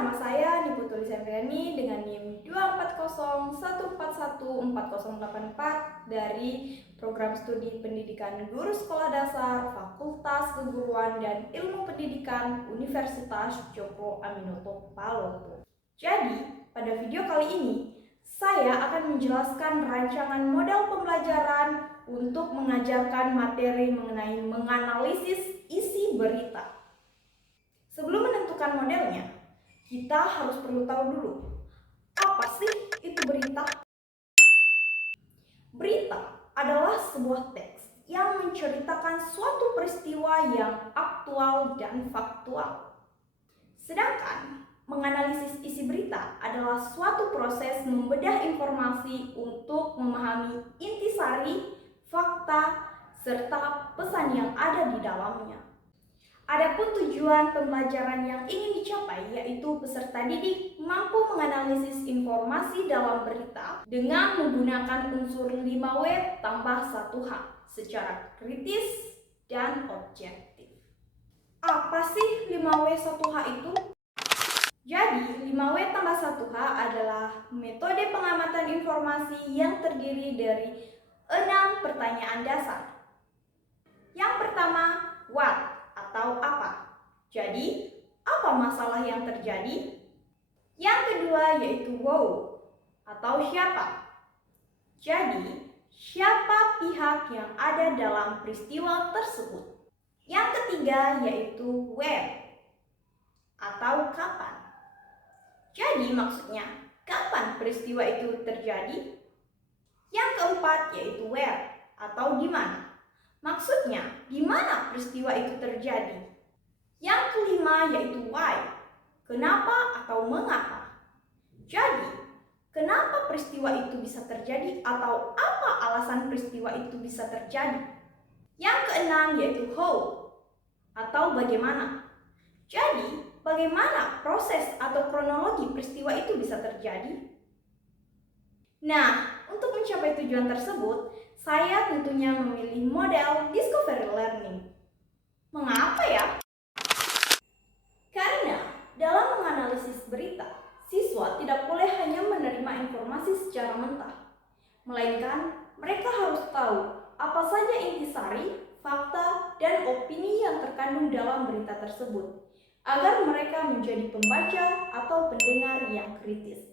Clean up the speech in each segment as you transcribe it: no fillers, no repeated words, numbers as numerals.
nama saya Niputu Liserviani dengan NIM 24014140484 dari Program Studi Pendidikan Guru Sekolah Dasar Fakultas Keguruan dan Ilmu Pendidikan Universitas Djoko Aminoto Palopo. Jadi, pada video kali ini, saya akan menjelaskan rancangan model pembelajaran untuk mengajarkan materi mengenai menganalisis isi berita. Sebelum menentukan modelnya, kita harus perlu tahu dulu, apa sih itu berita? Berita adalah sebuah teks yang menceritakan suatu peristiwa yang aktual dan faktual. Sedangkan menganalisis isi berita adalah suatu proses membedah informasi untuk memahami intisari, fakta, serta pesan yang ada di dalamnya. Adapun tujuan pembelajaran yang ingin dicapai yaitu peserta didik mampu menganalisis informasi dalam berita dengan menggunakan unsur 5W tambah 1H secara kritis dan objektif. Apa sih 5W 1H itu? Jadi 5W tambah 1H adalah metode pengamatan informasi yang terdiri dari 6 pertanyaan dasar. Yang pertama, what? Atau apa. Jadi, apa masalah yang terjadi? Yang kedua yaitu who atau siapa. Jadi, siapa pihak yang ada dalam peristiwa tersebut? Yang ketiga yaitu when atau kapan. Jadi, maksudnya kapan peristiwa itu terjadi? Yang keempat yaitu where atau di mana. Maksudnya, di mana peristiwa itu terjadi? Yang kelima yaitu why, kenapa atau mengapa. Jadi, kenapa peristiwa itu bisa terjadi atau apa alasan peristiwa itu bisa terjadi? Yang keenam yaitu how, atau bagaimana. Jadi, bagaimana proses atau kronologi peristiwa itu bisa terjadi? Nah, untuk mencapai tujuan tersebut, saya tentunya memilih model Discovery Learning. Mengapa ya? Karena dalam menganalisis berita, siswa tidak boleh hanya menerima informasi secara mentah, melainkan mereka harus tahu apa saja intisari, fakta, dan opini yang terkandung dalam berita tersebut, agar mereka menjadi pembaca atau pendengar yang kritis.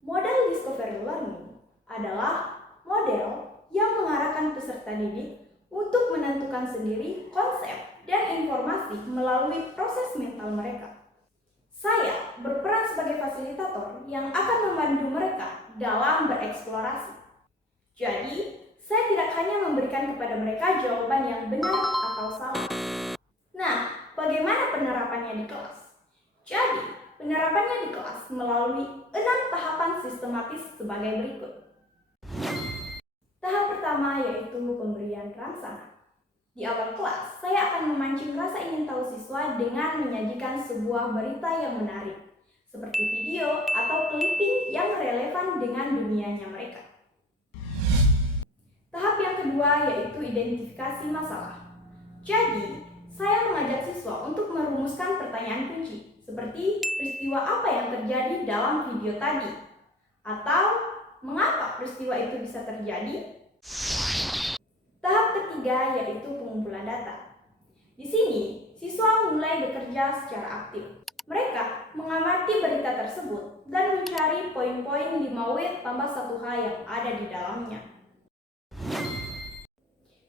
Model Discovery Learning adalah model yang mengarahkan peserta didik untuk menentukan sendiri konsep dan informasi melalui proses mental mereka. Saya berperan sebagai fasilitator yang akan membantu mereka dalam bereksplorasi. Jadi, saya tidak hanya memberikan kepada mereka jawaban yang benar atau salah. Nah, bagaimana penerapannya di kelas? Jadi, penerapannya di kelas melalui 6 tahapan sistematis sebagai berikut. Tahap pertama yaitu pemberian rangsangan. Di awal kelas, saya akan memancing rasa ingin tahu siswa dengan menyajikan sebuah berita yang menarik, seperti video atau clipping yang relevan dengan dunianya mereka. Tahap yang kedua yaitu identifikasi masalah. Jadi, saya mengajak siswa untuk merumuskan pertanyaan kunci, seperti peristiwa apa yang terjadi dalam video tadi, atau mengapa peristiwa itu bisa terjadi. Tahap ketiga yaitu pengumpulan data. Di sini, siswa mulai bekerja secara aktif. Mereka mengamati berita tersebut dan mencari poin-poin 5W tambah 1H yang ada di dalamnya.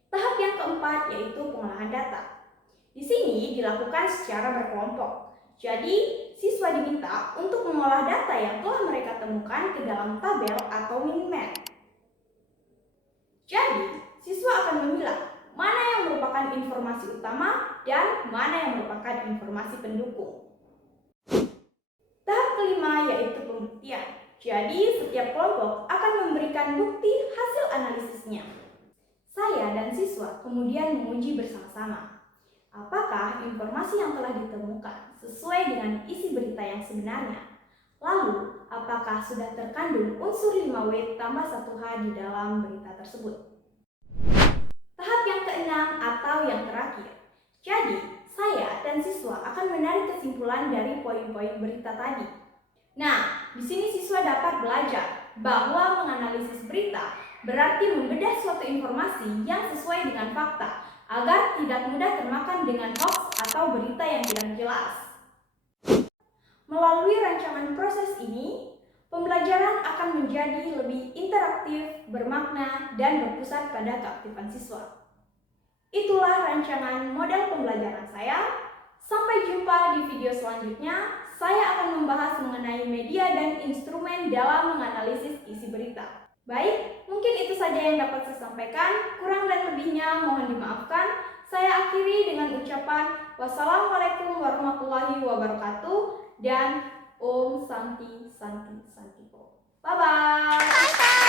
Tahap yang keempat yaitu pengolahan data. Di sini dilakukan secara berkelompok. Jadi, siswa diminta untuk mengolah data yang telah mereka temukan ke dalam tabel atau mini-map. Jadi, siswa akan memilah mana yang merupakan informasi utama dan mana yang merupakan informasi pendukung. Tahap kelima yaitu pembuktian. Jadi, setiap kelompok akan memberikan bukti hasil analisisnya. Saya dan siswa kemudian menguji bersama-sama apakah informasi yang telah ditemukan sesuai dengan isi berita yang sebenarnya. Lalu, apakah sudah terkandung unsur 5W tambah 1H di dalam berita tersebut. Tahap yang keenam atau yang terakhir. Jadi, saya dan dan siswa akan menarik kesimpulan dari poin-poin berita tadi. Nah, di sini siswa dapat belajar bahwa menganalisis berita berarti membedah suatu informasi yang sesuai dengan fakta agar tidak mudah termakan dengan hoax atau berita yang tidak jelas. Melalui rancangan proses ini, pembelajaran akan menjadi lebih interaktif, bermakna, dan berpusat pada keaktifan siswa. Itulah rancangan model pembelajaran saya. Sampai jumpa di video selanjutnya. Saya akan membahas mengenai media dan instrumen dalam menganalisis isi berita. Baik, mungkin itu saja yang dapat saya sampaikan. Kurang dan lebihnya mohon dimaafkan. Saya akhiri dengan ucapan wassalamualaikum warahmatullahi wabarakatuh dan Om Santi Santi Santi Om. Bye-bye.